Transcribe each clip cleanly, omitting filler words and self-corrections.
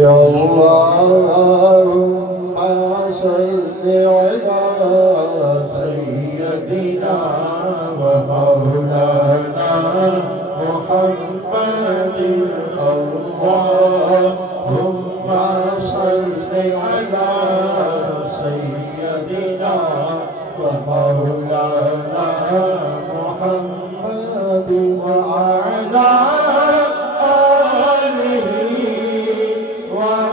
اللهم صل على سيدنا ومولانا محمد اللهم صل على سيدنا ومولانا محمد وعلى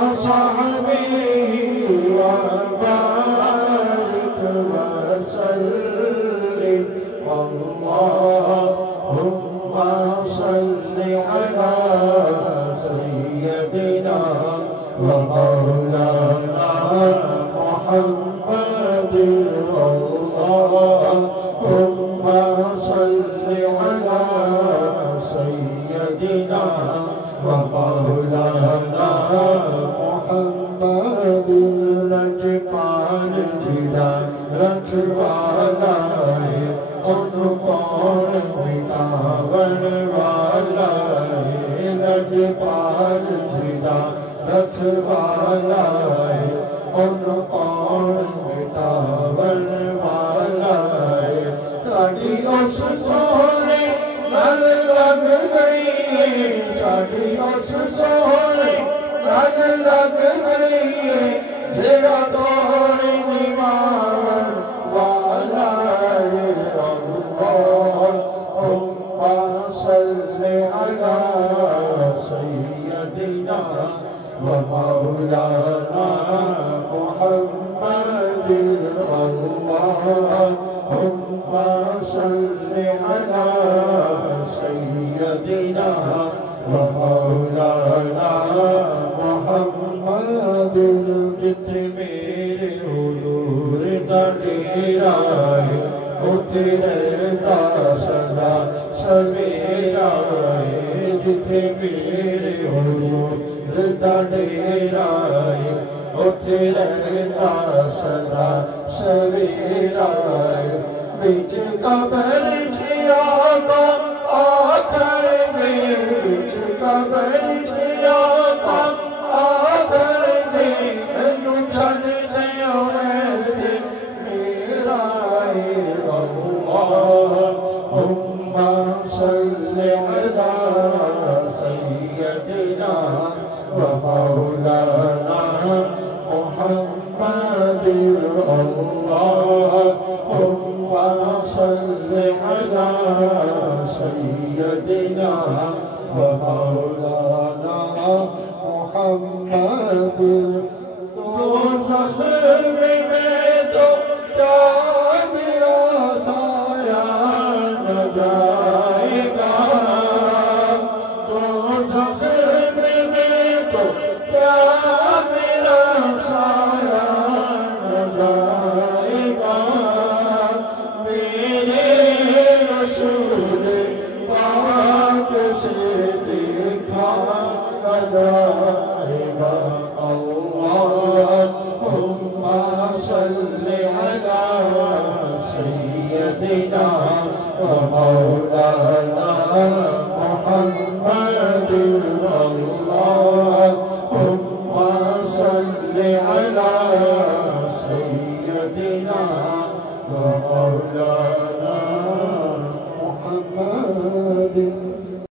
وصحبه وبارك وسلم اللهم صل على سيدنا ومولانا محمد اللهم صل على سيدنا ومولانا محمد لجپال جلا رکھوالا ہے ان کون مٹاون والا ہے لجپال جلا رکھوالا ہے ان کون مٹاون والا ہے ساڑی اس سونے نل لگ گئی ساڑی اس سونے نل لگ گئی جڑا توڑ نیمان والا ہے اللہم صل علی سیدنا ومولانا محمد اللہم صل علی سیدنا ومولانا محمد جتھے میرے حضور دا ڈیرا ہے اتھے رہتا سدا سویرا ہے جتھے میرے حضور دا ڈیرا ہے اتھے رہتا سدا سویرا ہے بچ قبر چھیا کا آخر میں بچ قبر چھیا کا آخر میں انو چھڑ دیو ہے میرا اللہم صل علی سیدنا ومولانا محمد اللہم صل علی سیدنا ومولانا محمد دوزخ میں تو کیا میرا سایہ نہ جائے گا دوزخ میں تو کیا میرا